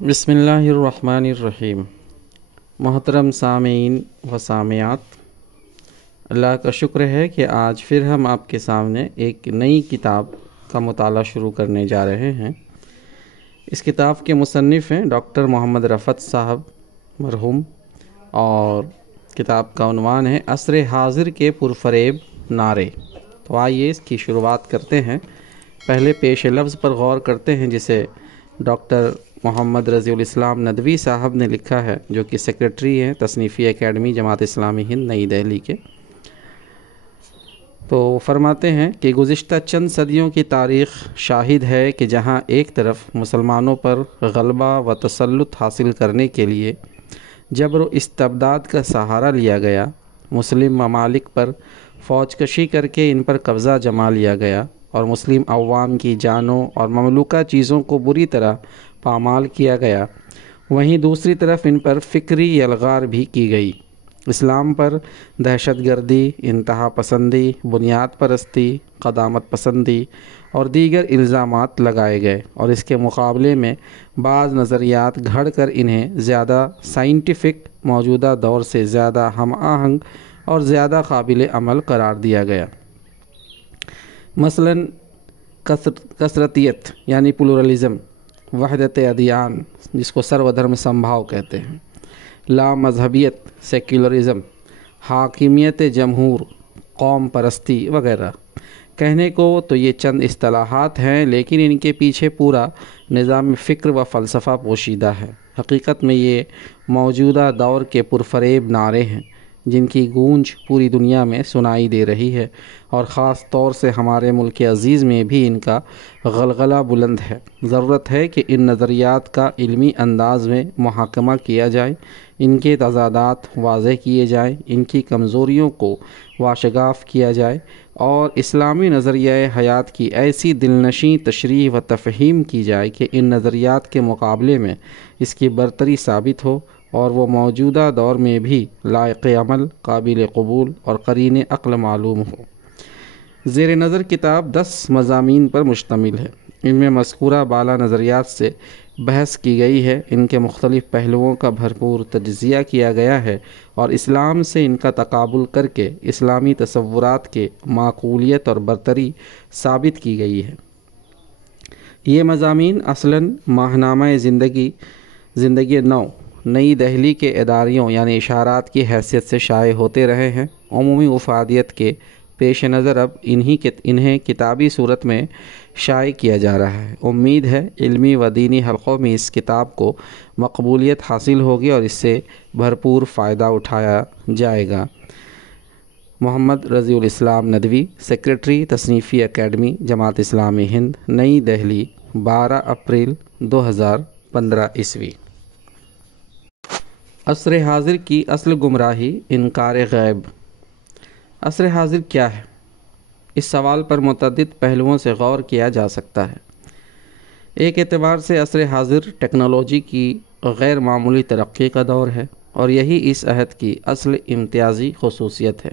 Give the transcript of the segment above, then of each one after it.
بسم اللہ الرحمن الرحیم۔ محترم سامعین و سامعات، اللہ کا شکر ہے کہ آج پھر ہم آپ کے سامنے ایک نئی کتاب کا مطالعہ شروع کرنے جا رہے ہیں۔ اس کتاب کے مصنف ہیں ڈاکٹر محمد رفعت صاحب مرحوم، اور کتاب کا عنوان ہے عصر حاضر کے پرفریب نعرے۔ تو آئیے اس کی شروعات کرتے ہیں۔ پہلے پیش لفظ پر غور کرتے ہیں جسے ڈاکٹر محمد رضی الاسلام ندوی صاحب نے لکھا ہے، جو کہ سیکریٹری ہیں تصنیفی اکیڈمی جماعت اسلامی ہند نئی دہلی کے۔ تو فرماتے ہیں کہ گزشتہ چند صدیوں کی تاریخ شاہد ہے کہ جہاں ایک طرف مسلمانوں پر غلبہ و تسلط حاصل کرنے کے لیے جبر و استبداد کا سہارا لیا گیا، مسلم ممالک پر فوج کشی کر کے ان پر قبضہ جما لیا گیا اور مسلم عوام کی جانوں اور مملوکہ چیزوں کو بری طرح پامال کیا گیا، وہیں دوسری طرف ان پر فکری یلغار بھی کی گئی۔ اسلام پر دہشت گردی، انتہا پسندی، بنیاد پرستی، قدامت پسندی اور دیگر الزامات لگائے گئے، اور اس کے مقابلے میں بعض نظریات گھڑ کر انہیں زیادہ سائنٹیفک، موجودہ دور سے زیادہ ہم آہنگ اور زیادہ قابل عمل قرار دیا گیا۔ مثلاً کثرتیت یعنی پلورلزم، وحدت ادیان جس کو سرو دھرم سمبھاؤ کہتے ہیں، لا مذہبیت سیکولرزم، حاکمیت جمہور، قوم پرستی وغیرہ۔ کہنے کو تو یہ چند اصطلاحات ہیں، لیکن ان کے پیچھے پورا نظام فکر و فلسفہ پوشیدہ ہے۔ حقیقت میں یہ موجودہ دور کے پرفریب نعرے ہیں جن کی گونج پوری دنیا میں سنائی دے رہی ہے، اور خاص طور سے ہمارے ملک عزیز میں بھی ان کا غلغلہ بلند ہے۔ ضرورت ہے کہ ان نظریات کا علمی انداز میں محاکمہ کیا جائے، ان کے تضادات واضح کیے جائیں، ان کی کمزوریوں کو واشگاف کیا جائے، اور اسلامی نظریہ حیات کی ایسی دلنشیں تشریح و تفہیم کی جائے کہ ان نظریات کے مقابلے میں اس کی برتری ثابت ہو اور وہ موجودہ دور میں بھی لائق عمل، قابل قبول اور قرین عقل معلوم ہو۔ زیر نظر کتاب 10 مضامین پر مشتمل ہے۔ ان میں مذکورہ بالا نظریات سے بحث کی گئی ہے، ان کے مختلف پہلوؤں کا بھرپور تجزیہ کیا گیا ہے، اور اسلام سے ان کا تقابل کر کے اسلامی تصورات کے معقولیت اور برتری ثابت کی گئی ہے۔ یہ مضامین اصلاً ماہنامہ زندگی نو نئی دہلی کے اداریوں یعنی اشارات کی حیثیت سے شائع ہوتے رہے ہیں۔ عمومی افادیت کے پیش نظر اب انہیں کتابی صورت میں شائع کیا جا رہا ہے۔ امید ہے علمی و دینی حلقوں میں اس کتاب کو مقبولیت حاصل ہوگی اور اس سے بھرپور فائدہ اٹھایا جائے گا۔ محمد رضی الاسلام ندوی، سیکریٹری تصنیفی اکیڈمی جماعت اسلامی ہند نئی دہلی، 12 اپریل 2015 عیسوی۔ عصر حاضر کی اصل گمراہی، انکار غیب۔ عصر حاضر کیا ہے؟ اس سوال پر متعدد پہلوؤں سے غور کیا جا سکتا ہے۔ ایک اعتبار سے عصر حاضر ٹیکنالوجی کی غیر معمولی ترقی کا دور ہے، اور یہی اس عہد کی اصل امتیازی خصوصیت ہے۔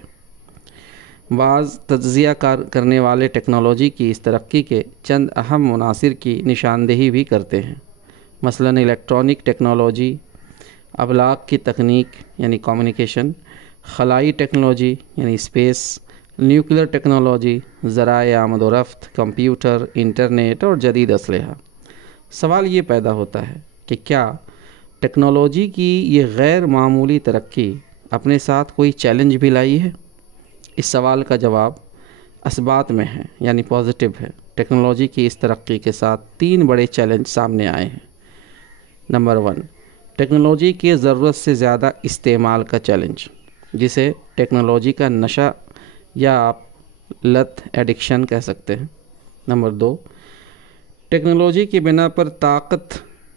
بعض تجزیہ کرنے والے ٹیکنالوجی کی اس ترقی کے چند اہم عناصر کی نشاندہی بھی کرتے ہیں۔ مثلاً الیکٹرانک ٹیکنالوجی، ابلاغ کی تکنیک یعنی کمیونیکیشن، خلائی ٹیکنالوجی یعنی اسپیس، نیوکلیر ٹیکنالوجی، ذرائع آمد و رفت، کمپیوٹر، انٹرنیٹ اور جدید اسلحہ۔ سوال یہ پیدا ہوتا ہے کہ کیا ٹیکنالوجی کی یہ غیر معمولی ترقی اپنے ساتھ کوئی چیلنج بھی لائی ہے؟ اس سوال کا جواب اثبات میں ہے، یعنی پازیٹیو ہے۔ ٹیکنالوجی کی اس ترقی کے ساتھ 3 بڑے چیلنج سامنے آئے ہیں۔ نمبر 1، ٹیکنالوجی کے ضرورت سے زیادہ استعمال کا چیلنج، جسے ٹیکنالوجی کا نشہ یا آپ لت ایڈکشن کہہ سکتے ہیں۔ نمبر 2، ٹیکنالوجی کی بنا پر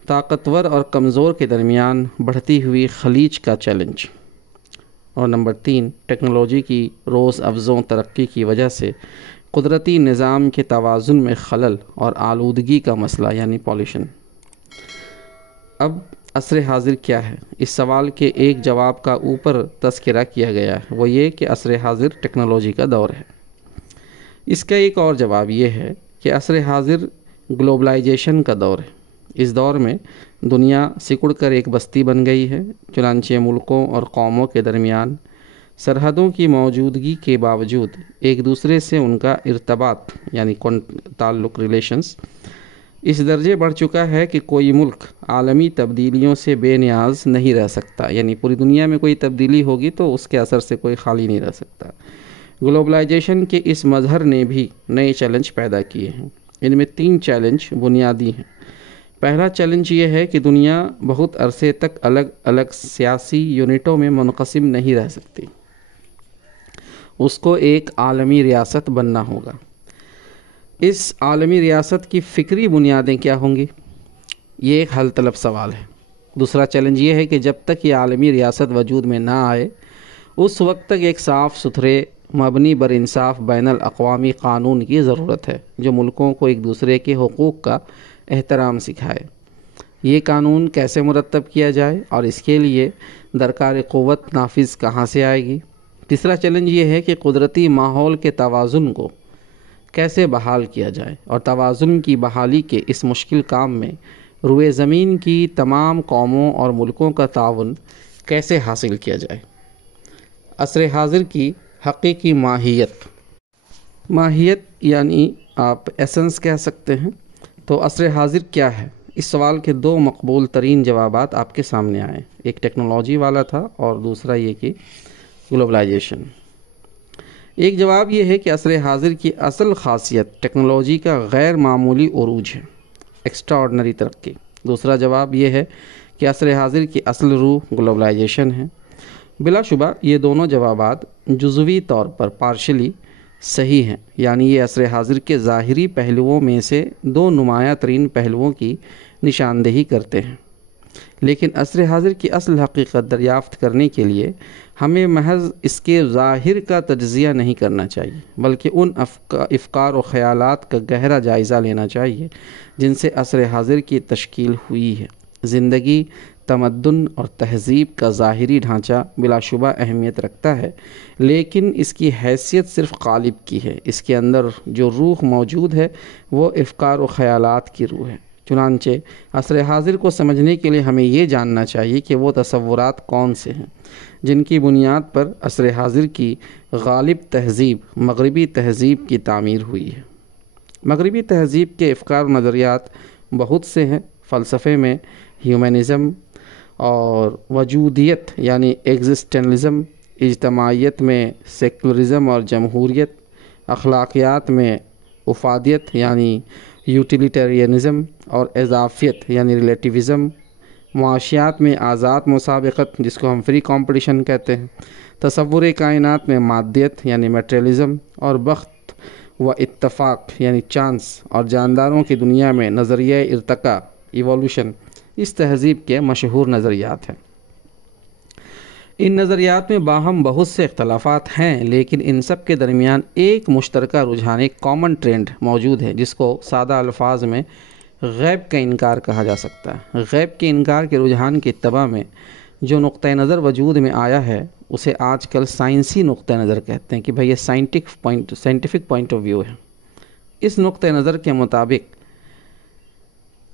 طاقتور اور کمزور کے درمیان بڑھتی ہوئی خلیج کا چیلنج۔ اور نمبر 3، ٹیکنالوجی کی روز افزوں ترقی کی وجہ سے قدرتی نظام کے توازن میں خلل اور آلودگی کا مسئلہ یعنی پالیوشن۔ اب عصر حاضر کیا ہے؟ اس سوال کے ایک جواب کا اوپر تذکرہ کیا گیا ہے، وہ یہ کہ عصر حاضر ٹیکنالوجی کا دور ہے۔ اس کا ایک اور جواب یہ ہے کہ عصر حاضر گلوبلائزیشن کا دور ہے۔ اس دور میں دنیا سکڑ کر ایک بستی بن گئی ہے، چنانچہ ملکوں اور قوموں کے درمیان سرحدوں کی موجودگی کے باوجود ایک دوسرے سے ان کا ارتباط یعنی تعلق ریلیشنز اس درجے بڑھ چکا ہے کہ کوئی ملک عالمی تبدیلیوں سے بے نیاز نہیں رہ سکتا، یعنی پوری دنیا میں کوئی تبدیلی ہوگی تو اس کے اثر سے کوئی خالی نہیں رہ سکتا۔ گلوبلائزیشن کے اس مظہر نے بھی نئے چیلنج پیدا کیے ہیں۔ ان میں 3 چیلنج بنیادی ہیں۔ پہلا چیلنج یہ ہے کہ دنیا بہت عرصے تک الگ الگ سیاسی یونٹوں میں منقسم نہیں رہ سکتی، اس کو ایک عالمی ریاست بننا ہوگا۔ اس عالمی ریاست کی فکری بنیادیں کیا ہوں گی؟ یہ ایک حل طلب سوال ہے۔ دوسرا چیلنج یہ ہے کہ جب تک یہ عالمی ریاست وجود میں نہ آئے اس وقت تک ایک صاف ستھرے مبنی بر انصاف بین الاقوامی قانون کی ضرورت ہے جو ملکوں کو ایک دوسرے کے حقوق کا احترام سکھائے۔ یہ قانون کیسے مرتب کیا جائے اور اس کے لیے درکار قوت نافذ کہاں سے آئے گی؟ تیسرا چیلنج یہ ہے کہ قدرتی ماحول کے توازن کو کیسے بحال کیا جائے اور توازن کی بحالی کے اس مشکل کام میں روئے زمین کی تمام قوموں اور ملکوں کا تعاون کیسے حاصل کیا جائے۔ عصر حاضر کی حقیقی ماہیت یعنی آپ ایسنس کہہ سکتے ہیں۔ تو عصر حاضر کیا ہے؟ اس سوال کے 2 مقبول ترین جوابات آپ کے سامنے آئے، ایک ٹیکنالوجی والا تھا اور دوسرا یہ کہ گلوبلائزیشن۔ ایک جواب یہ ہے کہ عصر حاضر کی اصل خاصیت ٹیکنالوجی کا غیر معمولی عروج ہے، ایکسٹرا آرڈنری ترقی۔ دوسرا جواب یہ ہے کہ عصر حاضر کی اصل روح گلوبلائزیشن ہے۔ بلا شبہ یہ دونوں جوابات جزوی طور پر پارشلی صحیح ہیں، یعنی یہ عصر حاضر کے ظاہری پہلوؤں میں سے 2 نمایاں ترین پہلوؤں کی نشاندہی کرتے ہیں، لیکن عصر حاضر کی اصل حقیقت دریافت کرنے کے لیے ہمیں محض اس کے ظاہر کا تجزیہ نہیں کرنا چاہیے، بلکہ ان افکار و خیالات کا گہرا جائزہ لینا چاہیے جن سے عصر حاضر کی تشکیل ہوئی ہے۔ زندگی، تمدن اور تہذیب کا ظاہری ڈھانچہ بلا شبہ اہمیت رکھتا ہے، لیکن اس کی حیثیت صرف قالب کی ہے۔ اس کے اندر جو روح موجود ہے وہ افکار و خیالات کی روح ہے۔ چنانچہ عصر حاضر کو سمجھنے کے لیے ہمیں یہ جاننا چاہیے کہ وہ تصورات کون سے ہیں جن کی بنیاد پر عصر حاضر کی غالب تہذیب مغربی تہذیب کی تعمیر ہوئی ہے۔ مغربی تہذیب کے افکار و نظریات بہت سے ہیں۔ فلسفے میں ہیومنزم اور وجودیت یعنی ایگزسٹنلزم، اجتماعیت میں سیکولرزم اور جمہوریت، اخلاقیات میں افادیت یعنی یوٹیلیٹیرینزم اور اضافیت یعنی ریلیٹیوزم، معاشیات میں آزاد مسابقت جس کو ہم فری کمپٹیشن کہتے ہیں، تصور کائنات میں مادیت یعنی میٹریلزم، اور بخت و اتفاق یعنی چانس، اور جانداروں کی دنیا میں نظریہ ارتقاء ایوولوشن اس تہذیب کے مشہور نظریات ہیں۔ ان نظریات میں باہم بہت سے اختلافات ہیں، لیکن ان سب کے درمیان ایک مشترکہ رجحان، ایک کامن ٹرینڈ موجود ہے جس کو سادہ الفاظ میں غیب کا انکار کہا جا سکتا ہے۔ غیب کے انکار کے رجحان کی اتباع میں جو نقطہ نظر وجود میں آیا ہے اسے آج کل سائنسی نقطہ نظر کہتے ہیں کہ بھئی یہ سائنٹیفک پوائنٹ آف ویو ہے۔ اس نقطہ نظر کے مطابق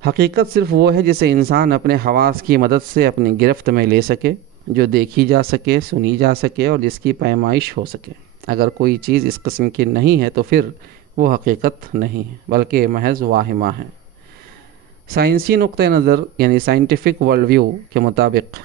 حقیقت صرف وہ ہے جسے انسان اپنے حواس کی مدد سے اپنی گرفت میں لے سکے، جو دیکھی جا سکے، سنی جا سکے اور جس کی پیمائش ہو سکے۔ اگر کوئی چیز اس قسم کی نہیں ہے تو پھر وہ حقیقت نہیں ہے بلکہ محض واہمہ ہے۔ سائنسی نقطہ نظر یعنی سائنٹیفک ورلڈ ویو کے مطابق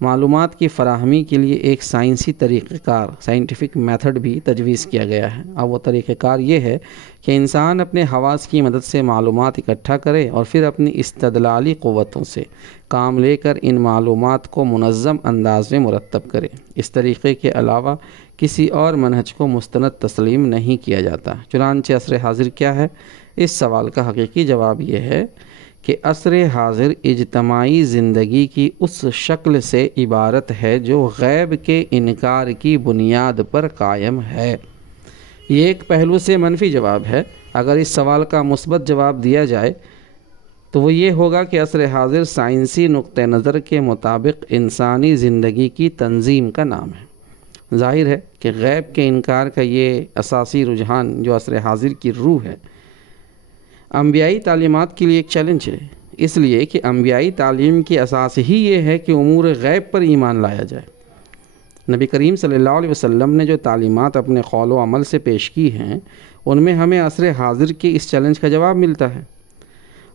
معلومات کی فراہمی کے لیے ایک سائنسی طریقہ کار، سائنٹیفک میتھڈ بھی تجویز کیا گیا ہے۔ اب وہ طریقہ کار یہ ہے کہ انسان اپنے حواس کی مدد سے معلومات اکٹھا کرے اور پھر اپنی استدلالی قوتوں سے کام لے کر ان معلومات کو منظم انداز میں مرتب کرے۔ اس طریقے کے علاوہ کسی اور منہج کو مستند تسلیم نہیں کیا جاتا۔ چنانچہ عصر حاضر کیا ہے؟ اس سوال کا حقیقی جواب یہ ہے کہ عصر حاضر اجتماعی زندگی کی اس شکل سے عبارت ہے جو غیب کے انکار کی بنیاد پر قائم ہے۔ یہ ایک پہلو سے منفی جواب ہے۔ اگر اس سوال کا مثبت جواب دیا جائے تو وہ یہ ہوگا کہ عصر حاضر سائنسی نقطہ نظر کے مطابق انسانی زندگی کی تنظیم کا نام ہے۔ ظاہر ہے کہ غیب کے انکار کا یہ اساسی رجحان جو عصر حاضر کی روح ہے، انبیائی تعلیمات کے لیے ایک چیلنج ہے۔ اس لیے کہ انبیائی تعلیم کی اساس ہی یہ ہے کہ امور غیب پر ایمان لایا جائے۔ نبی کریم صلی اللہ علیہ وسلم نے جو تعلیمات اپنے قول و عمل سے پیش کی ہیں، ان میں ہمیں عصر حاضر کے اس چیلنج کا جواب ملتا ہے۔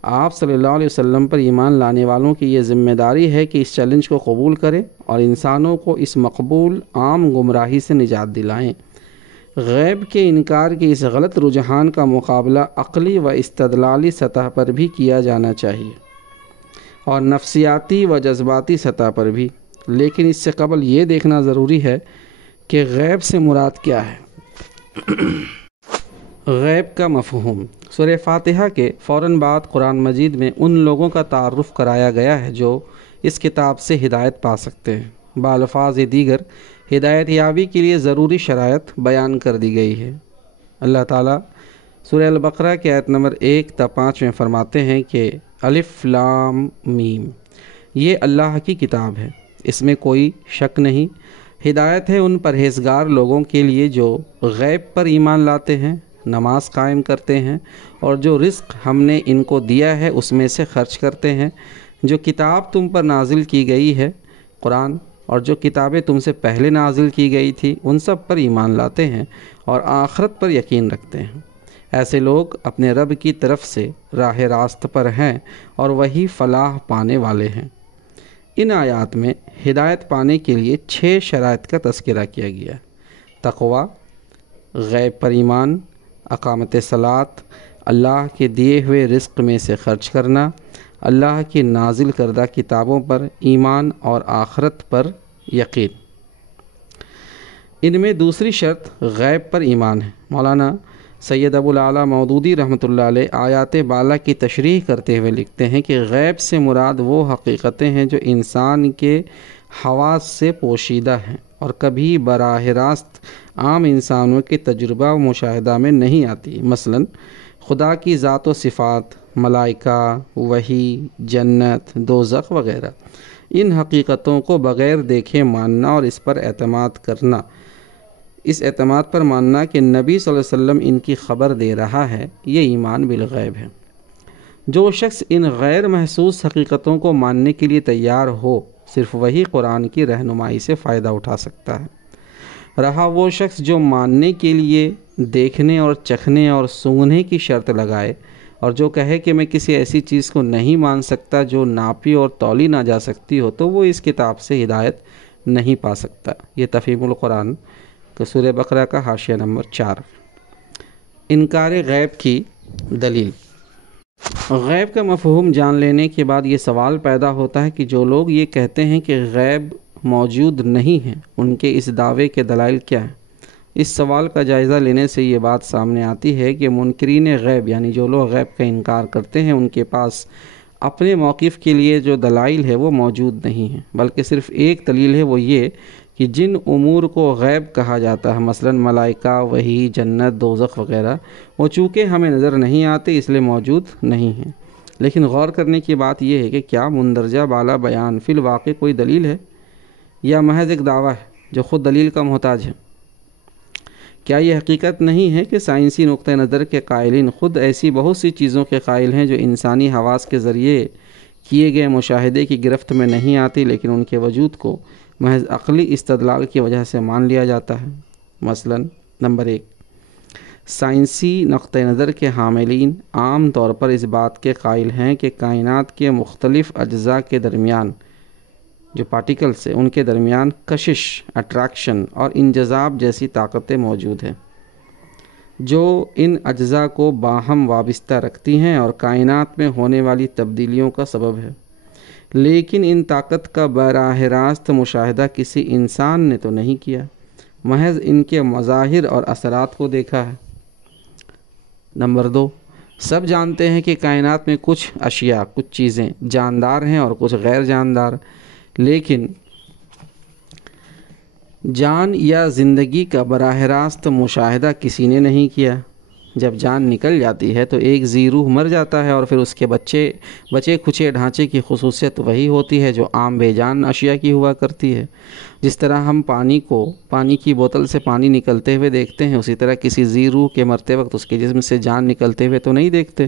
آپ صلی اللہ علیہ وسلم پر ایمان لانے والوں کی یہ ذمہ داری ہے کہ اس چیلنج کو قبول کریں اور انسانوں کو اس مقبول عام گمراہی سے نجات دلائیں۔ غیب کے انکار کے اس غلط رجحان کا مقابلہ عقلی و استدلالی سطح پر بھی کیا جانا چاہیے اور نفسیاتی و جذباتی سطح پر بھی، لیکن اس سے قبل یہ دیکھنا ضروری ہے کہ غیب سے مراد کیا ہے۔ غیب کا مفہوم۔ سورہ فاتحہ کے فوراً بعد قرآن مجید میں ان لوگوں کا تعارف کرایا گیا ہے جو اس کتاب سے ہدایت پا سکتے ہیں۔ بالفاظ دیگر ہدایت یابی کے لیے ضروری شرائط بیان کر دی گئی ہے۔ اللہ تعالیٰ سورہ البقرہ کے آیت نمبر 1 تا 5 میں فرماتے ہیں کہ الف لام میم، یہ اللہ کی کتاب ہے، اس میں کوئی شک نہیں۔ ہدایت ہے ان پرہیزگار لوگوں کے لیے جو غیب پر ایمان لاتے ہیں، نماز قائم کرتے ہیں اور جو رزق ہم نے ان کو دیا ہے اس میں سے خرچ کرتے ہیں، جو کتاب تم پر نازل کی گئی ہے قرآن اور جو کتابیں تم سے پہلے نازل کی گئی تھی ان سب پر ایمان لاتے ہیں اور آخرت پر یقین رکھتے ہیں۔ ایسے لوگ اپنے رب کی طرف سے راہ راست پر ہیں اور وہی فلاح پانے والے ہیں۔ ان آیات میں ہدایت پانے کے لیے 6 شرائط کا تذکرہ کیا گیا ہے: تقوی، غیب پر ایمان، اقامت صلاۃ، اللہ کے دیے ہوئے رزق میں سے خرچ کرنا، اللہ کی نازل کردہ کتابوں پر ایمان اور آخرت پر یقین۔ ان میں دوسری شرط غیب پر ایمان ہے۔ مولانا سید ابو الاعلیٰ مودودی رحمۃ اللہ علیہ آیات بالا کی تشریح کرتے ہوئے لکھتے ہیں کہ غیب سے مراد وہ حقیقتیں ہیں جو انسان کے حواس سے پوشیدہ ہیں اور کبھی براہ راست عام انسانوں کے تجربہ و مشاہدہ میں نہیں آتی، مثلا خدا کی ذات و صفات، ملائکہ، وحی، جنت، دوزخ وغیرہ۔ ان حقیقتوں کو بغیر دیکھے ماننا اور اس پر اعتماد کرنا، اس اعتماد پر ماننا کہ نبی صلی اللہ علیہ وسلم ان کی خبر دے رہا ہے، یہ ایمان بالغیب ہے۔ جو شخص ان غیر محسوس حقیقتوں کو ماننے کے لیے تیار ہو، صرف وہی قرآن کی رہنمائی سے فائدہ اٹھا سکتا ہے۔ رہا وہ شخص جو ماننے کے لیے دیکھنے اور چکھنے اور سونگھنے کی شرط لگائے اور جو کہے کہ میں کسی ایسی چیز کو نہیں مان سکتا جو ناپی اور تولی نہ جا سکتی ہو، تو وہ اس کتاب سے ہدایت نہیں پا سکتا۔ یہ تفہیم القرآن کہ سورہ بقرہ کا حاشیہ نمبر 4۔ انکار غیب کی دلیل۔ غیب کا مفہوم جان لینے کے بعد یہ سوال پیدا ہوتا ہے کہ جو لوگ یہ کہتے ہیں کہ غیب موجود نہیں ہے، ان کے اس دعوے کے دلائل کیا ہیں؟ اس سوال کا جائزہ لینے سے یہ بات سامنے آتی ہے کہ منکرین غیب یعنی جو لوگ غیب کا انکار کرتے ہیں، ان کے پاس اپنے موقف کے لیے جو دلائل ہے وہ موجود نہیں ہیں، بلکہ صرف ایک دلیل ہے، وہ یہ کہ جن امور کو غیب کہا جاتا ہے، مثلا ملائکہ، وحی، جنت، دوزخ وغیرہ، وہ چونکہ ہمیں نظر نہیں آتے اس لیے موجود نہیں ہیں۔ لیکن غور کرنے کی بات یہ ہے کہ کیا مندرجہ بالا بیان فی الواقع کوئی دلیل ہے یا محض ایک دعویٰ ہے جو خود دلیل کا محتاج ہے؟ کیا یہ حقیقت نہیں ہے کہ سائنسی نقطہ نظر کے قائلین خود ایسی بہت سی چیزوں کے قائل ہیں جو انسانی حواس کے ذریعے کیے گئے مشاہدے کی گرفت میں نہیں آتی، لیکن ان کے وجود کو محض عقلی استدلال کی وجہ سے مان لیا جاتا ہے؟ مثلا نمبر 1، سائنسی نقطہ نظر کے حاملین عام طور پر اس بات کے قائل ہیں کہ کائنات کے مختلف اجزاء کے درمیان جو پارٹیکلز ہیں ان کے درمیان کشش، اٹریکشن اور انجذاب جیسی طاقتیں موجود ہیں جو ان اجزاء کو باہم وابستہ رکھتی ہیں اور کائنات میں ہونے والی تبدیلیوں کا سبب ہے۔ لیکن ان طاقت کا براہ راست مشاہدہ کسی انسان نے تو نہیں کیا، محض ان کے مظاہر اور اثرات کو دیکھا ہے۔ نمبر 2، سب جانتے ہیں کہ کائنات میں کچھ اشیاء، کچھ چیزیں جاندار ہیں اور کچھ غیر جاندار، لیکن جان یا زندگی کا براہ راست مشاہدہ کسی نے نہیں کیا۔ جب جان نکل جاتی ہے تو ایک ذی روح مر جاتا ہے اور پھر اس کے بچے کھچے ڈھانچے کی خصوصیت وہی ہوتی ہے جو عام بے جان اشیاء کی ہوا کرتی ہے۔ جس طرح ہم پانی کی بوتل سے پانی نکلتے ہوئے دیکھتے ہیں، اسی طرح کسی ذی روح کے مرتے وقت اس کے جسم سے جان نکلتے ہوئے تو نہیں دیکھتے۔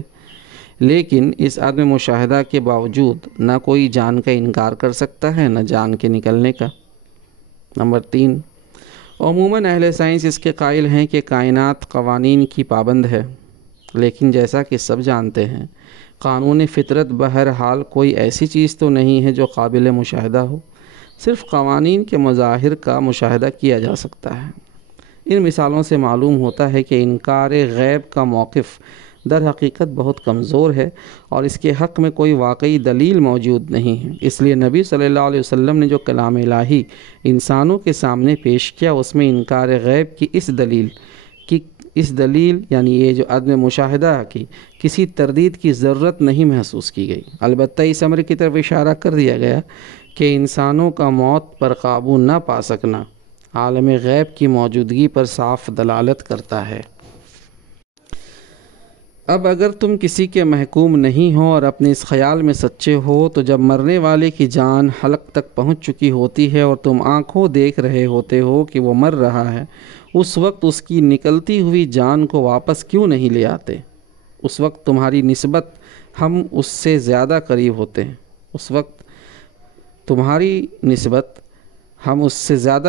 لیکن اس عدم مشاہدہ کے باوجود نہ کوئی جان کا انکار کر سکتا ہے نہ جان کے نکلنے کا۔ نمبر 3، عموماً اہل سائنس اس کے قائل ہیں کہ کائنات قوانین کی پابند ہے، لیکن جیسا کہ سب جانتے ہیں قانون فطرت بہرحال کوئی ایسی چیز تو نہیں ہے جو قابل مشاہدہ ہو، صرف قوانین کے مظاہر کا مشاہدہ کیا جا سکتا ہے۔ ان مثالوں سے معلوم ہوتا ہے کہ انکار غیب کا موقف در حقیقت بہت کمزور ہے اور اس کے حق میں کوئی واقعی دلیل موجود نہیں ہے۔ اس لیے نبی صلی اللہ علیہ وسلم نے جو کلام الہی انسانوں کے سامنے پیش کیا اس میں انکار غیب کی اس دلیل یعنی یہ جو عدم مشاہدہ کی کسی تردید کی ضرورت نہیں محسوس کی گئی۔ البتہ اس امر کی طرف اشارہ کر دیا گیا کہ انسانوں کا موت پر قابو نہ پا سکنا عالم غیب کی موجودگی پر صاف دلالت کرتا ہے۔ اب اگر تم کسی کے محکوم نہیں ہو اور اپنے اس خیال میں سچے ہو تو جب مرنے والے کی جان حلق تک پہنچ چکی ہوتی ہے اور تم آنکھوں دیکھ رہے ہوتے ہو کہ وہ مر رہا ہے، اس وقت اس کی نکلتی ہوئی جان کو واپس کیوں نہیں لے آتے؟ اس وقت تمہاری نسبت ہم اس سے زیادہ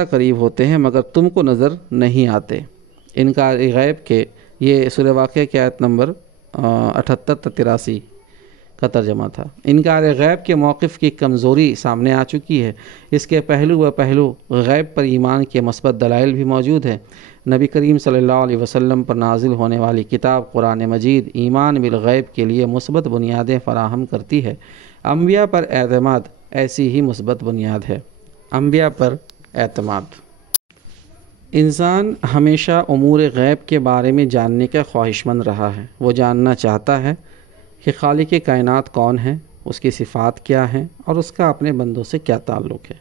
قریب ہوتے ہیں مگر تم کو نظر نہیں آتے۔ انکار غیب کے یہ سورہ واقعہ کی آیت نمبر 78-83 کا ترجمہ تھا۔ انکار غیب کے موقف کی کمزوری سامنے آ چکی ہے۔ اس کے پہلو غیب پر ایمان کے مثبت دلائل بھی موجود ہیں۔ نبی کریم صلی اللہ علیہ وسلم پر نازل ہونے والی کتاب قرآن مجید ایمان بالغیب کے لیے مثبت بنیادیں فراہم کرتی ہے۔ انبیاء پر اعتماد ایسی ہی مثبت بنیاد ہے۔ انبیاء پر اعتماد۔ انسان ہمیشہ امور غیب کے بارے میں جاننے کا خواہش مند رہا ہے۔ وہ جاننا چاہتا ہے کہ خالق کائنات کون ہے، اس کی صفات کیا ہیں اور اس کا اپنے بندوں سے کیا تعلق ہے،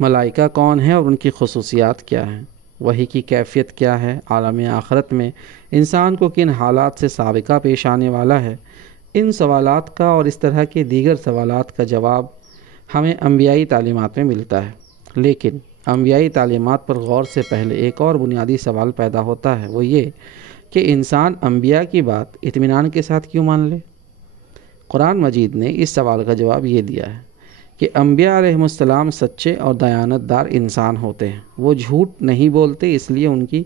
ملائکہ کون ہیں اور ان کی خصوصیات کیا ہیں، وحی کی کیفیت کیا ہے، عالم آخرت میں انسان کو کن حالات سے سابقہ پیش آنے والا ہے۔ ان سوالات کا اور اس طرح کے دیگر سوالات کا جواب ہمیں انبیائی تعلیمات میں ملتا ہے، لیکن انبیائی تعلیمات پر غور سے پہلے ایک اور بنیادی سوال پیدا ہوتا ہے، وہ یہ کہ انسان انبیاء کی بات اطمینان کے ساتھ کیوں مان لے؟ قرآن مجید نے اس سوال کا جواب یہ دیا ہے کہ انبیاء علیہ السلام سچے اور دیانت دار انسان ہوتے ہیں۔ وہ جھوٹ نہیں بولتے، اس لیے ان کی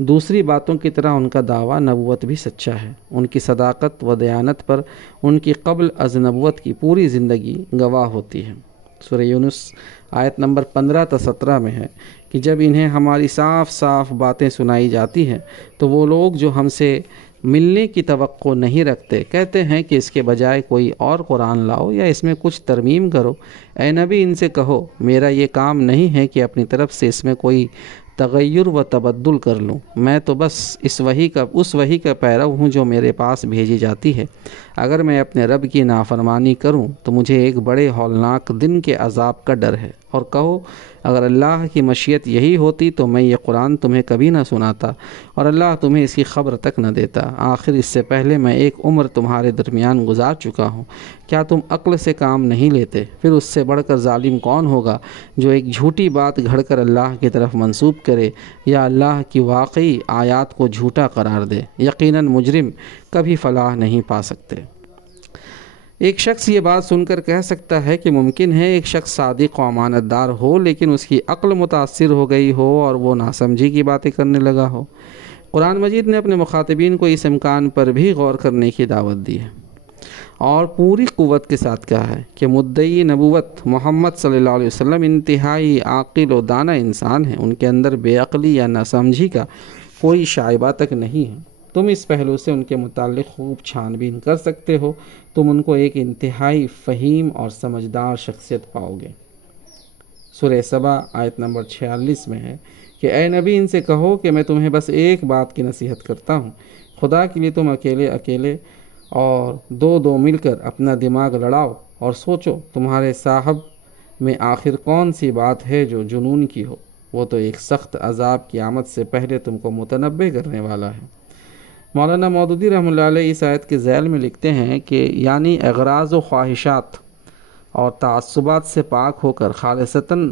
دوسری باتوں کی طرح ان کا دعویٰ نبوت بھی سچا ہے۔ ان کی صداقت و دیانت پر ان کی قبل از نبوت کی پوری زندگی گواہ ہوتی ہے۔ سورہ یونس آیت نمبر 15-17 میں ہے کہ جب انہیں ہماری صاف صاف باتیں سنائی جاتی ہیں تو وہ لوگ جو ہم سے ملنے کی توقع نہیں رکھتے کہتے ہیں کہ اس کے بجائے کوئی اور قرآن لاؤ یا اس میں کچھ ترمیم کرو۔ اے نبی ان سے کہو میرا یہ کام نہیں ہے کہ اپنی طرف سے اس میں کوئی تغیر و تبدل کر لوں، میں تو بس اس وحی کا پیرو ہوں جو میرے پاس بھیجی جاتی ہے۔ اگر میں اپنے رب کی نافرمانی کروں تو مجھے ایک بڑے ہولناک دن کے عذاب کا ڈر ہے، اور کہو اگر اللہ کی مشیت یہی ہوتی تو میں یہ قرآن تمہیں کبھی نہ سناتا اور اللہ تمہیں اس کی خبر تک نہ دیتا۔ آخر اس سے پہلے میں ایک عمر تمہارے درمیان گزار چکا ہوں، کیا تم عقل سے کام نہیں لیتے؟ پھر اس سے بڑھ کر ظالم کون ہوگا جو ایک جھوٹی بات گھڑ کر اللہ کی طرف منسوب کرے یا اللہ کی واقعی آیات کو جھوٹا قرار دے؟ یقیناً مجرم کبھی فلاح نہیں پا سکتے۔ ایک شخص یہ بات سن کر کہہ سکتا ہے کہ ممکن ہے ایک شخص صادق و امانت دار ہو لیکن اس کی عقل متاثر ہو گئی ہو اور وہ ناسمجھی کی باتیں کرنے لگا ہو۔ قرآن مجید نے اپنے مخاطبین کو اس امکان پر بھی غور کرنے کی دعوت دی ہے اور پوری قوت کے ساتھ کہا ہے کہ مدعی نبوت محمد صلی اللہ علیہ وسلم انتہائی عاقل و دانا انسان ہیں، ان کے اندر بے عقلی یا ناسمجھی کا کوئی شائبہ تک نہیں ہے۔ تم اس پہلو سے ان کے متعلق خوب چھان بین کر سکتے ہو، تم ان کو ایک انتہائی فہیم اور سمجھدار شخصیت پاؤ گے۔ سورہ سبا آیت نمبر 46 میں ہے کہ اے نبی ان سے کہو کہ میں تمہیں بس ایک بات کی نصیحت کرتا ہوں، خدا کے لیے تم اکیلے اور دو مل کر اپنا دماغ لڑاؤ اور سوچو تمہارے صاحب میں آخر کون سی بات ہے جو جنون کی ہو، وہ تو ایک سخت عذاب کی آمد سے پہلے تم کو متنبہ کرنے والا ہے۔ مولانا مودودی رحمۃ اللہ علیہ اس آیت کے ذیل میں لکھتے ہیں کہ یعنی اغراض و خواہشات اور تعصبات سے پاک ہو کر خالصتاً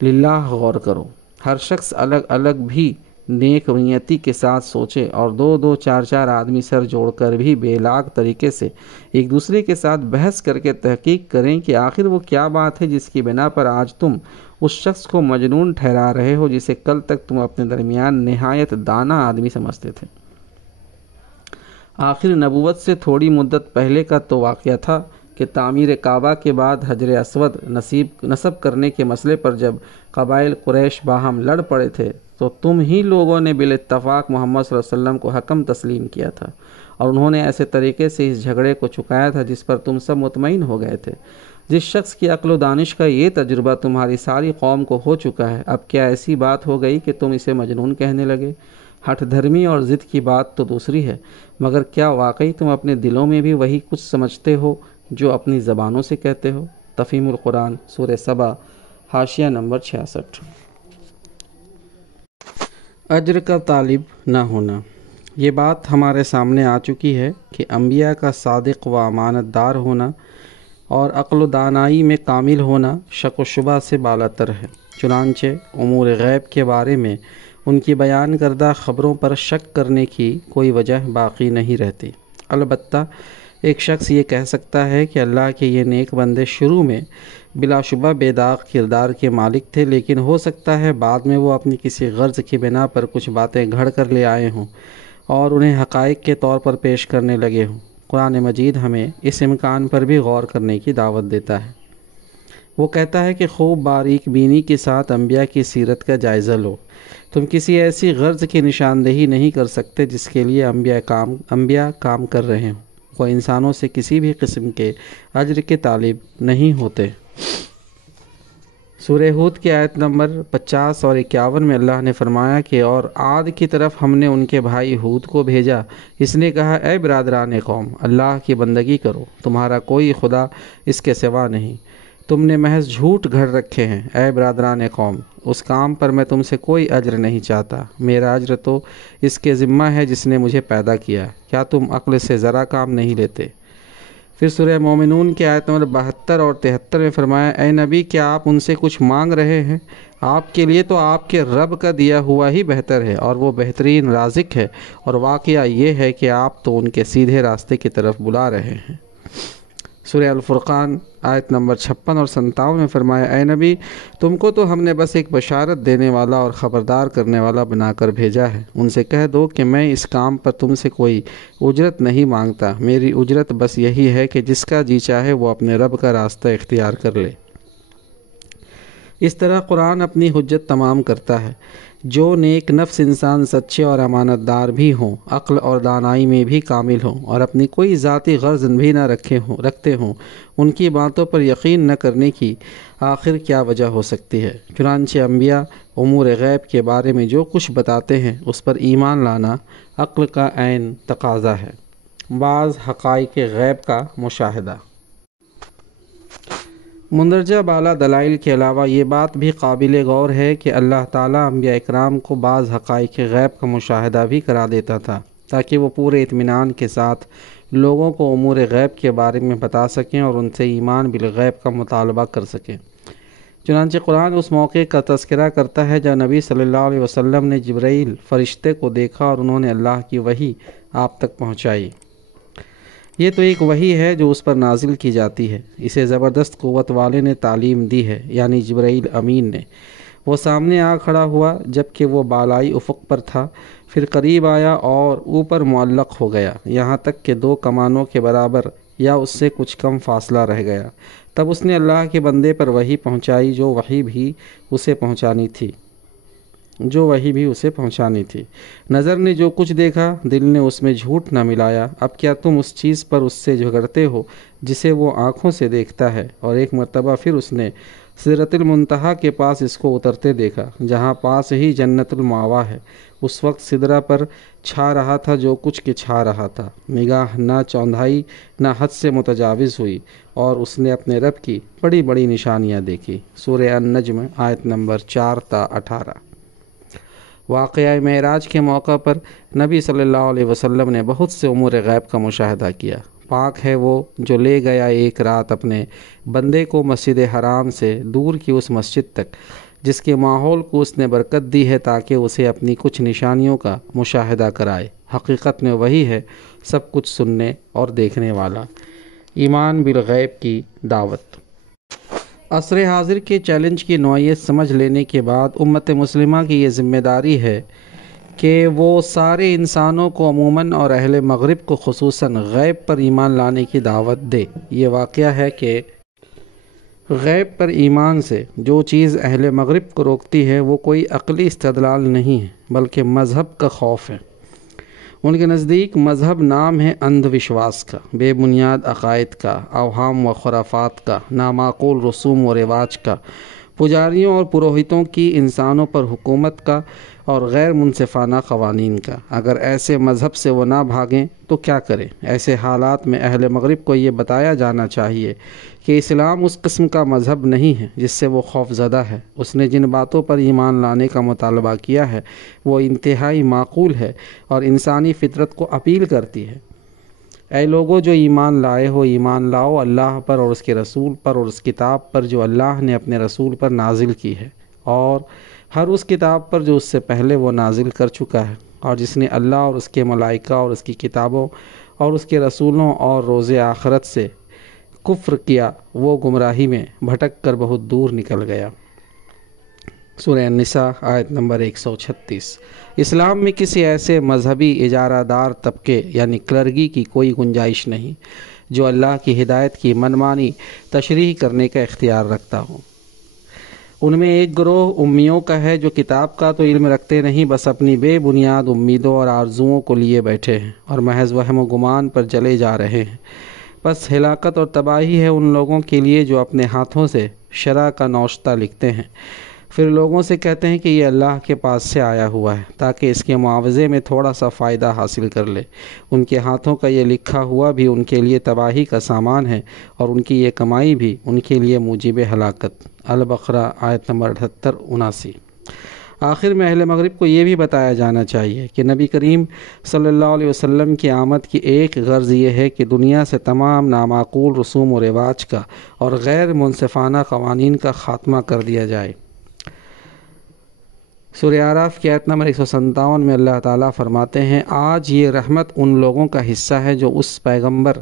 للہ غور کرو۔ ہر شخص الگ الگ بھی نیک نیتی کے ساتھ سوچے اور دو دو چار چار آدمی سر جوڑ کر بھی بے لاگ طریقے سے ایک دوسرے کے ساتھ بحث کر کے تحقیق کریں کہ آخر وہ کیا بات ہے جس کی بنا پر آج تم اس شخص کو مجنون ٹھہرا رہے ہو جسے کل تک تم اپنے درمیان نہایت دانا آدمی سمجھتے تھے۔ آخر نبوت سے تھوڑی مدت پہلے کا تو واقعہ تھا کہ تعمیر کعبہ کے بعد حجر اسود نصب کرنے کے مسئلے پر جب قبائل قریش باہم لڑ پڑے تھے تو تم ہی لوگوں نے بالاتفاق محمد صلی اللہ علیہ وسلم کو حکم تسلیم کیا تھا، اور انہوں نے ایسے طریقے سے اس جھگڑے کو چکایا تھا جس پر تم سب مطمئن ہو گئے تھے۔ جس شخص کی عقل و دانش کا یہ تجربہ تمہاری ساری قوم کو ہو چکا ہے، اب کیا ایسی بات ہو گئی کہ تم اسے مجنون کہنے لگے؟ ہٹھ دھرمی اور ضد کی بات تو دوسری ہے، مگر کیا واقعی تم اپنے دلوں میں بھی وہی کچھ سمجھتے ہو جو اپنی زبانوں سے کہتے ہو؟ تفہیم القرآن سورہ سبا حاشیہ نمبر 66۔ اجر کا طالب نہ ہونا۔ یہ بات ہمارے سامنے آ چکی ہے کہ انبیاء کا صادق و امانت دار ہونا اور عقل و دانائی میں کامل ہونا شک و شبہ سے بالاتر ہے، چنانچہ امور غیب کے بارے میں ان کی بیان کردہ خبروں پر شک کرنے کی کوئی وجہ باقی نہیں رہتی۔ البتہ ایک شخص یہ کہہ سکتا ہے کہ اللہ کے یہ نیک بندے شروع میں بلا شبہ بے داغ کردار کے مالک تھے، لیکن ہو سکتا ہے بعد میں وہ اپنی کسی غرض کی بنا پر کچھ باتیں گھڑ کر لے آئے ہوں اور انہیں حقائق کے طور پر پیش کرنے لگے ہوں۔ قرآن مجید ہمیں اس امکان پر بھی غور کرنے کی دعوت دیتا ہے۔ وہ کہتا ہے کہ خوب باریک بینی کے ساتھ انبیاء کی سیرت کا جائزہ لو۔ تم کسی ایسی غرض کی نشاندہی نہیں کر سکتے جس کے لیے انبیاء کام کر رہے ہوں۔ وہ انسانوں سے کسی بھی قسم کے اجر کے طالب نہیں ہوتے۔ سورہ ہود کی آیت نمبر 50 اور 51 میں اللہ نے فرمایا کہ اور عاد کی طرف ہم نے ان کے بھائی ہود کو بھیجا، اس نے کہا اے برادران قوم، اللہ کی بندگی کرو، تمہارا کوئی خدا اس کے سوا نہیں، تم نے محض جھوٹ گھڑ رکھے ہیں۔ اے برادران قوم، اس کام پر میں تم سے کوئی اجر نہیں چاہتا، میرا اجر تو اس کے ذمہ ہے جس نے مجھے پیدا کیا، کیا تم عقل سے ذرا کام نہیں لیتے؟ پھر سورہ مومنون کی آیت نمبر 72 اور 73 میں فرمایا اے نبی، کیا آپ ان سے کچھ مانگ رہے ہیں؟ آپ کے لیے تو آپ کے رب کا دیا ہوا ہی بہتر ہے، اور وہ بہترین رازق ہے، اور واقعہ یہ ہے کہ آپ تو ان کے سیدھے راستے کی طرف بلا رہے ہیں۔ سورہ الفرقان آیت نمبر 56 اور 57 میں فرمایا اے نبی، تم کو تو ہم نے بس ایک بشارت دینے والا اور خبردار کرنے والا بنا کر بھیجا ہے، ان سے کہہ دو کہ میں اس کام پر تم سے کوئی اجرت نہیں مانگتا، میری اجرت بس یہی ہے کہ جس کا جی چاہے وہ اپنے رب کا راستہ اختیار کر لے۔ اس طرح قرآن اپنی حجت تمام کرتا ہے۔ جو نیک نفس انسان سچے اور امانت دار بھی ہوں، عقل اور دانائی میں بھی کامل ہوں، اور اپنی کوئی ذاتی غرض بھی نہ رکھتے ہوں، ان کی باتوں پر یقین نہ کرنے کی آخر کیا وجہ ہو سکتی ہے؟ چنانچہ انبیاء امور غیب کے بارے میں جو کچھ بتاتے ہیں اس پر ایمان لانا عقل کا عین تقاضا ہے۔ بعض حقائق غیب کا مشاہدہ۔ مندرجہ بالا دلائل کے علاوہ یہ بات بھی قابل غور ہے کہ اللہ تعالیٰ انبیاء اکرام کو بعض حقائق غیب کا مشاہدہ بھی کرا دیتا تھا تاکہ وہ پورے اطمینان کے ساتھ لوگوں کو امور غیب کے بارے میں بتا سکیں اور ان سے ایمان بالغیب کا مطالبہ کر سکیں۔ چنانچہ قرآن اس موقع کا تذکرہ کرتا ہے جب نبی صلی اللہ علیہ وسلم نے جبرائیل فرشتے کو دیکھا اور انہوں نے اللہ کی وحی آپ تک پہنچائی۔ یہ تو ایک وحی ہے جو اس پر نازل کی جاتی ہے، اسے زبردست قوت والے نے تعلیم دی ہے، یعنی جبرائیل امین نے۔ وہ سامنے آ کھڑا ہوا جبکہ وہ بالائی افق پر تھا، پھر قریب آیا اور اوپر معلق ہو گیا، یہاں تک کہ 2 کمانوں کے برابر یا اس سے کچھ کم فاصلہ رہ گیا۔ تب اس نے اللہ کے بندے پر وحی پہنچائی جو وحی بھی اسے پہنچانی تھی۔ نظر نے جو کچھ دیکھا، دل نے اس میں جھوٹ نہ ملایا۔ اب کیا تم اس چیز پر اس سے جھگڑتے ہو جسے وہ آنکھوں سے دیکھتا ہے؟ اور ایک مرتبہ پھر اس نے سدرۃ المنتہا کے پاس اس کو اترتے دیکھا، جہاں پاس ہی جنت المأویٰ ہے۔ اس وقت سدرہ پر چھا رہا تھا جو کچھ کہ چھا رہا تھا، نگاہ نہ چوندھائی نہ حد سے متجاوز ہوئی، اور اس نے اپنے رب کی بڑی بڑی نشانیاں دیکھی۔ سورہ النجم آیت نمبر 4 تا 18۔ واقعہ معراج کے موقع پر نبی صلی اللہ علیہ وسلم نے بہت سے امور غیب کا مشاہدہ کیا۔ پاک ہے وہ جو لے گیا ایک رات اپنے بندے کو مسجد حرام سے دور کی اس مسجد تک جس کے ماحول کو اس نے برکت دی ہے تاکہ اسے اپنی کچھ نشانیوں کا مشاہدہ کرائے۔ حقیقت میں وہی ہے سب کچھ سننے اور دیکھنے والا۔ ایمان بالغیب کی دعوت۔ عصر حاضر کے چیلنج کی نوعیت سمجھ لینے کے بعد امت مسلمہ کی یہ ذمہ داری ہے کہ وہ سارے انسانوں کو عموماً اور اہل مغرب کو خصوصاً غیب پر ایمان لانے کی دعوت دے۔ یہ واقعہ ہے کہ غیب پر ایمان سے جو چیز اہل مغرب کو روکتی ہے وہ کوئی عقلی استدلال نہیں ہے بلکہ مذہب کا خوف ہے۔ ان کے نزدیک مذہب نام ہے اندھ وشواس کا، بے بنیاد عقائد کا، اوہام و خرافات کا، نامعقول رسوم و رواج کا، پجاریوں اور پروہتوں کی انسانوں پر حکومت کا اور غیر منصفانہ قوانین کا۔ اگر ایسے مذہب سے وہ نہ بھاگیں تو کیا کریں؟ ایسے حالات میں اہل مغرب کو یہ بتایا جانا چاہیے کہ اسلام اس قسم کا مذہب نہیں ہے جس سے وہ خوف زدہ ہے۔ اس نے جن باتوں پر ایمان لانے کا مطالبہ کیا ہے وہ انتہائی معقول ہے اور انسانی فطرت کو اپیل کرتی ہے۔ اے لوگو جو ایمان لائے ہو، ایمان لاؤ اللہ پر اور اس کے رسول پر اور اس کتاب پر جو اللہ نے اپنے رسول پر نازل کی ہے، اور ہر اس کتاب پر جو اس سے پہلے وہ نازل کر چکا ہے، اور جس نے اللہ اور اس کے ملائکہ اور اس کی کتابوں اور اس کے رسولوں اور روز آخرت سے کفر کیا وہ گمراہی میں بھٹک کر بہت دور نکل گیا۔ سورہ النساء آیت نمبر 136۔ اسلام میں کسی ایسے مذہبی اجارہ دار طبقے یعنی کلرگی کی کوئی گنجائش نہیں جو اللہ کی ہدایت کی منمانی تشریح کرنے کا اختیار رکھتا ہو۔ ان میں ایک گروہ امیوں کا ہے جو کتاب کا تو علم رکھتے نہیں، بس اپنی بے بنیاد امیدوں اور آرزوؤں کو لیے بیٹھے ہیں اور محض وہم و گمان پر چلے جا رہے ہیں۔ بس ہلاکت اور تباہی ہے ان لوگوں کے لیے جو اپنے ہاتھوں سے شرع کا نوشتہ لکھتے ہیں، پھر لوگوں سے کہتے ہیں کہ یہ اللہ کے پاس سے آیا ہوا ہے تاکہ اس کے معاوضے میں تھوڑا سا فائدہ حاصل کر لے۔ ان کے ہاتھوں کا یہ لکھا ہوا بھی ان کے لیے تباہی کا سامان ہے اور ان کی یہ کمائی بھی ان کے لیے موجب ہلاکت۔ البقرہ آیت نمبر 78-79۔ آخر میں اہل مغرب کو یہ بھی بتایا جانا چاہیے کہ نبی کریم صلی اللہ علیہ وسلم کی آمد کی ایک غرض یہ ہے کہ دنیا سے تمام نامعقول رسوم و رواج کا اور غیر منصفانہ قوانین کا خاتمہ کر دیا جائے۔ سورہ اعراف کی آیت نمبر 157 میں اللہ تعالیٰ فرماتے ہیں، آج یہ رحمت ان لوگوں کا حصہ ہے جو اس پیغمبر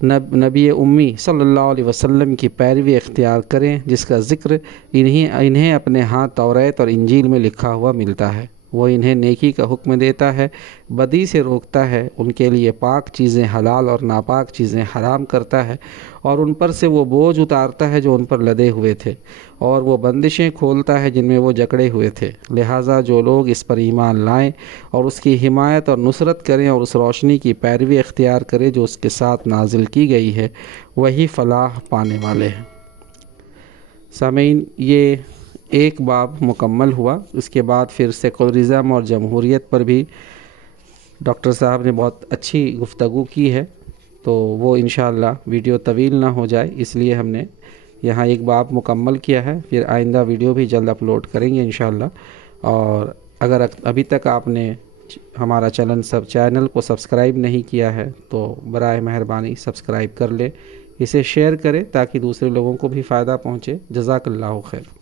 نبی امی صلی اللہ علیہ وسلم کی پیروی اختیار کریں جس کا ذکر انہیں اپنے ہاں توریت اور انجیل میں لکھا ہوا ملتا ہے۔ وہ انہیں نیکی کا حکم دیتا ہے، بدی سے روکتا ہے، ان کے لیے پاک چیزیں حلال اور ناپاک چیزیں حرام کرتا ہے، اور ان پر سے وہ بوجھ اتارتا ہے جو ان پر لدے ہوئے تھے، اور وہ بندشیں کھولتا ہے جن میں وہ جکڑے ہوئے تھے۔ لہٰذا جو لوگ اس پر ایمان لائیں اور اس کی حمایت اور نصرت کریں اور اس روشنی کی پیروی اختیار کریں جو اس کے ساتھ نازل کی گئی ہے، وہی فلاح پانے والے ہیں۔ سامعین، یہ ایک باب مکمل ہوا۔ اس کے بعد پھر سیکولرزم اور جمہوریت پر بھی ڈاکٹر صاحب نے بہت اچھی گفتگو کی ہے، تو وہ انشاءاللہ ویڈیو طویل نہ ہو جائے اس لیے ہم نے یہاں ایک باب مکمل کیا ہے۔ پھر آئندہ ویڈیو بھی جلد اپلوڈ کریں گے انشاءاللہ۔ اور اگر ابھی تک آپ نے ہمارا چینل کو سبسکرائب نہیں کیا ہے تو برائے مہربانی سبسکرائب کر لیں، اسے شیئر کریں تاکہ دوسرے لوگوں کو بھی فائدہ پہنچے۔ جزاک اللہ خیر۔